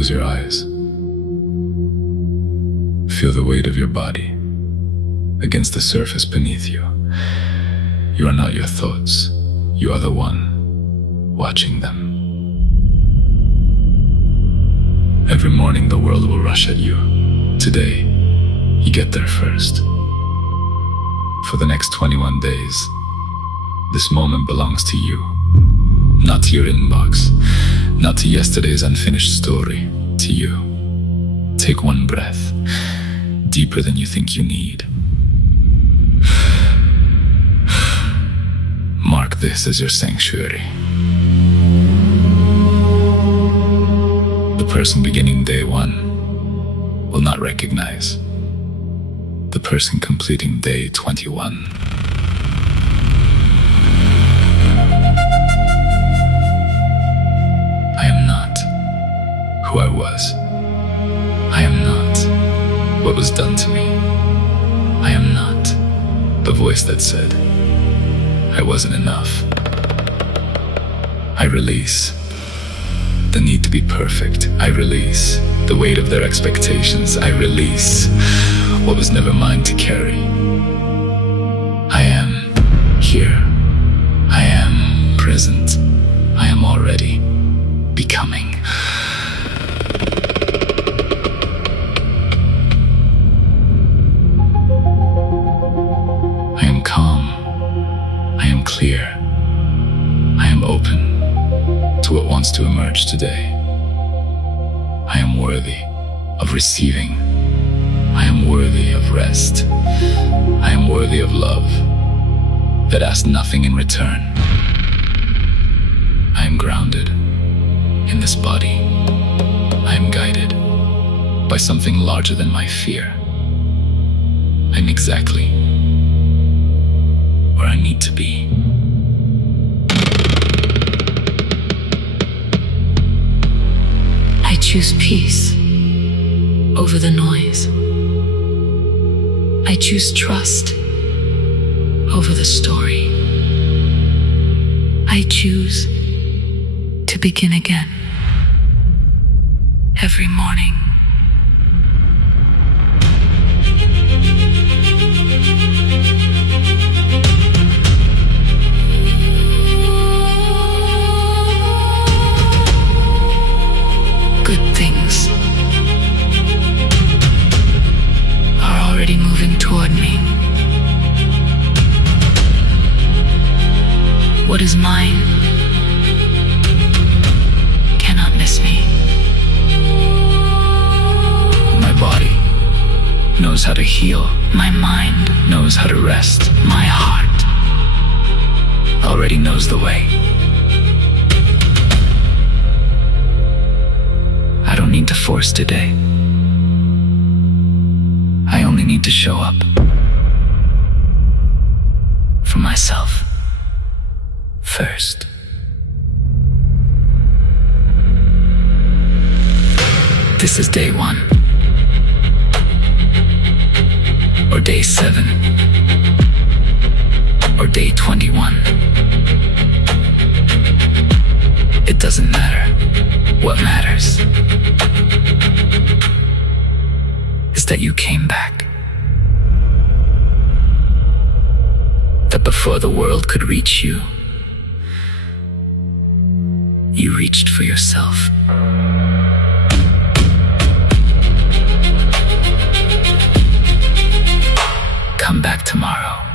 Close your eyes. Feel the weight of your body against the surface beneath you. You are not your thoughts. You are the one watching them. Every morning the world will rush at you. Today, you get there first. For the next 21 days, this moment belongs to you. Not to your inbox, not to yesterday's unfinished story, to you. Take one breath, deeper than you think you need. Mark this as your sanctuary. The person beginning day one will not recognize the person completing day 21. I am not who I was. I am not what was done to me. I am not the voice that said I wasn't enough. I release the need to be perfect. I release the weight of their expectations. I release what was never mine to carry. I am here. I am present. I am already becoming. I am calm. I am clear. I am open to what wants to emerge today. I am worthy of receiving. I am worthy of rest. I am worthy of love that asks nothing in return. I am grounded in this body. I am guided by something larger than my fear. I'm exactly where I need to be. I choose peace over the noise. I choose trust over the story. I choose to begin again every morning. Good things are already moving toward me. What is mine cannot miss me. My body knows how to heal. My mind Knows how to rest. My heart Already knows the way. I don't need to force today. I only need to show up for myself first. This is day 1 or day 7 or day 21. It doesn't matter. What matters is that you came back. That before the world could reach you, you reached for yourself. Come back tomorrow.